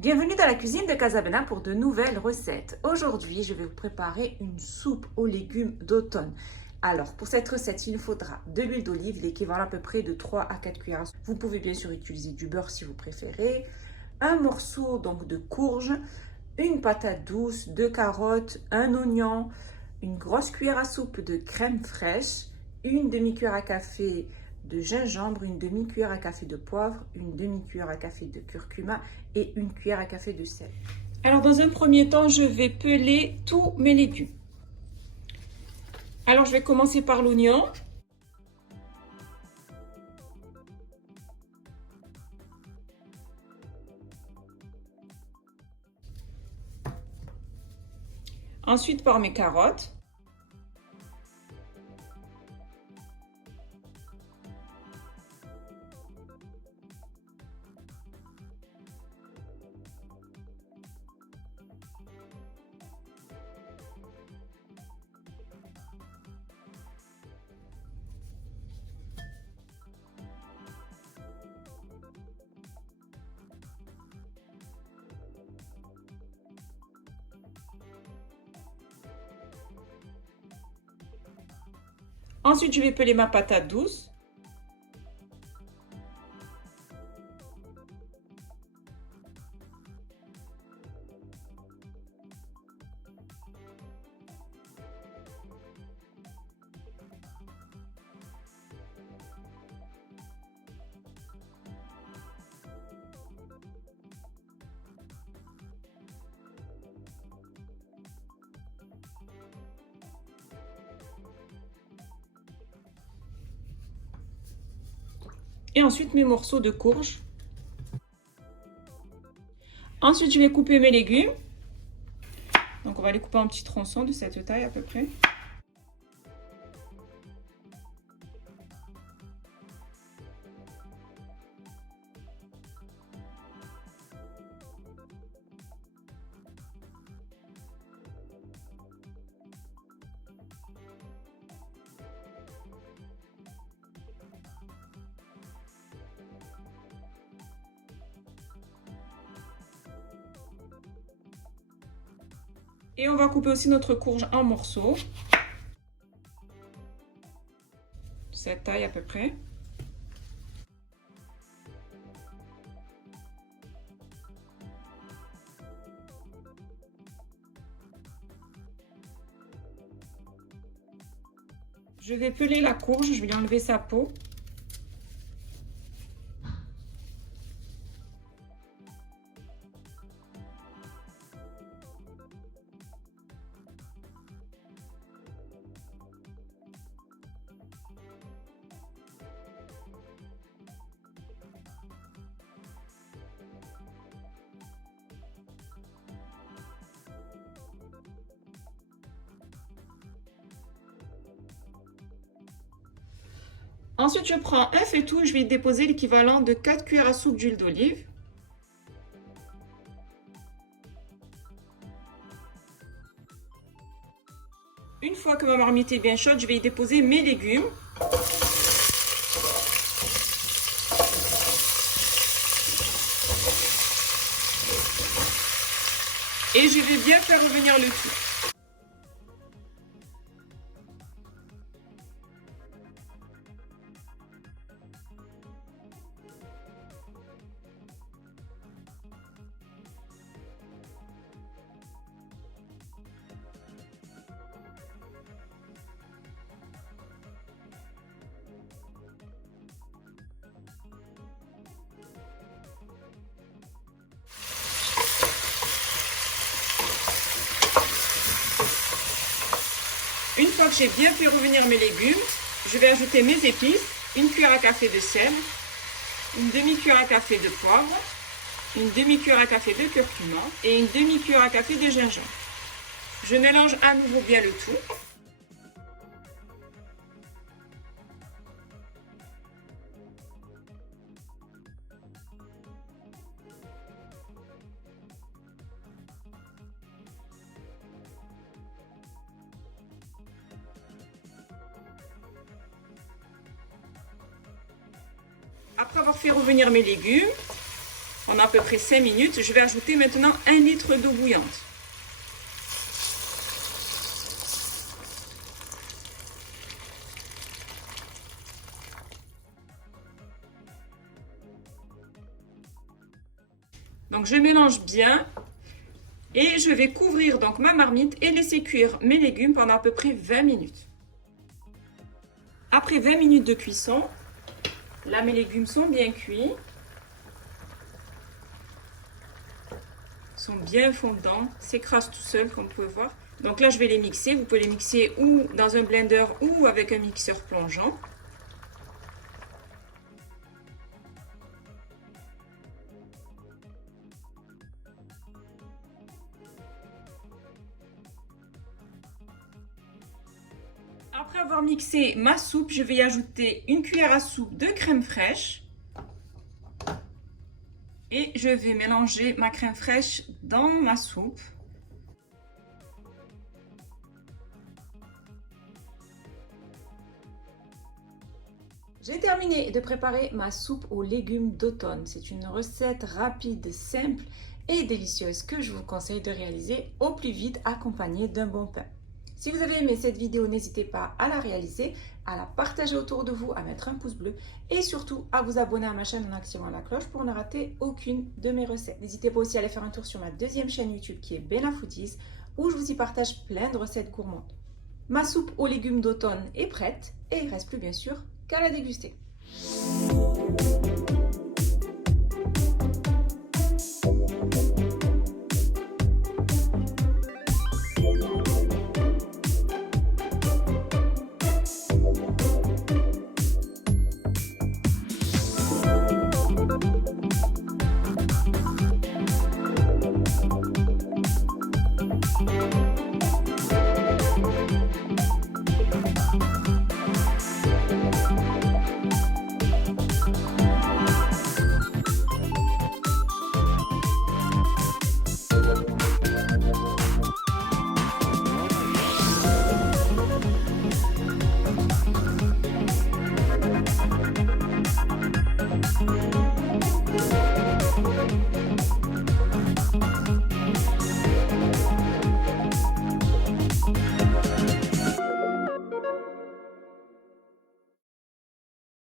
Bienvenue dans la cuisine de Casablanca pour de nouvelles recettes. Aujourd'hui, je vais vous préparer une soupe aux légumes d'automne. Alors, pour cette recette, il nous faudra de l'huile d'olive, l'équivalent à peu près de 3 à 4 cuillères. Vous pouvez bien sûr utiliser du beurre si vous préférez. Un morceau donc de courge, une patate douce, 2 carottes, un oignon, une grosse cuillère à soupe de crème fraîche, une demi-cuillère à café de gingembre, une demi-cuillère à café de poivre, une demi-cuillère à café de curcuma et une cuillère à café de sel. Alors dans un premier temps, je vais peler tous mes légumes. Alors je vais commencer par l'oignon. Ensuite par mes carottes. Ensuite, je vais peler ma patate douce. Et ensuite mes morceaux de courge. Ensuite, je vais couper mes légumes. Donc, on va les couper en petits tronçons de cette taille à peu près. Et on va couper aussi notre courge en morceaux. De cette taille à peu près. Je vais peler la courge, je vais lui enlever sa peau. Ensuite, je prends un faitout et je vais y déposer l'équivalent de 4 cuillères à soupe d'huile d'olive. Une fois que ma marmite est bien chaude, je vais y déposer mes légumes. Et je vais bien faire revenir le tout. Une fois que j'ai bien fait revenir mes légumes, je vais ajouter mes épices, une cuillère à café de sel, une demi-cuillère à café de poivre, une demi-cuillère à café de curcuma et une demi-cuillère à café de gingembre. Je mélange à nouveau bien le tout. Après avoir fait revenir mes légumes, pendant à peu près 5 minutes. Je vais ajouter maintenant 1 litre d'eau bouillante. Donc je mélange bien et je vais couvrir donc ma marmite et laisser cuire mes légumes pendant à peu près 20 minutes. Après 20 minutes de cuisson, là mes légumes sont bien cuits, sont bien fondants, s'écrasent tout seuls comme vous pouvez voir. Donc là je vais les mixer, vous pouvez les mixer ou dans un blender ou avec un mixeur plongeant. Après avoir mixé ma soupe, je vais y ajouter une cuillère à soupe de crème fraîche. Et je vais mélanger ma crème fraîche dans ma soupe. J'ai terminé de préparer ma soupe aux légumes d'automne. C'est une recette rapide, simple et délicieuse que je vous conseille de réaliser au plus vite accompagnée d'un bon pain. Si vous avez aimé cette vidéo, n'hésitez pas à la réaliser, à la partager autour de vous, à mettre un pouce bleu et surtout à vous abonner à ma chaîne en activant la cloche pour ne rater aucune de mes recettes. N'hésitez pas aussi à aller faire un tour sur ma deuxième chaîne YouTube qui est Bella Foodies où je vous y partage plein de recettes gourmandes. Ma soupe aux légumes d'automne est prête et il ne reste plus bien sûr qu'à la déguster.